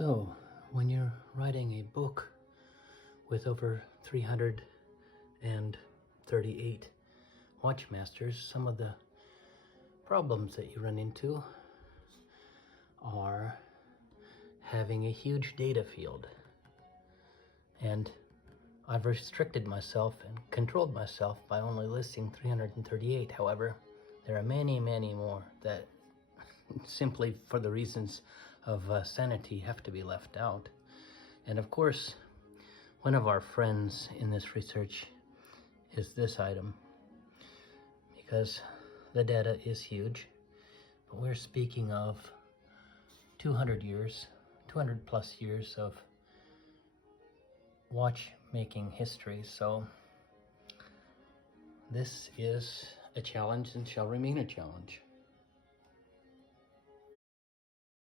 So, when you're writing a book with over 338 watchmasters, some of the problems that you run into are having a huge data field. And I've restricted myself and controlled myself by only listing 338. However, there are many, many more that simply for the reasons of sanity have to be left out. And of course, one of our friends in this research is this item, because the data is huge, but we're speaking of 200 plus years of watchmaking history. So this is a challenge and shall remain a challenge.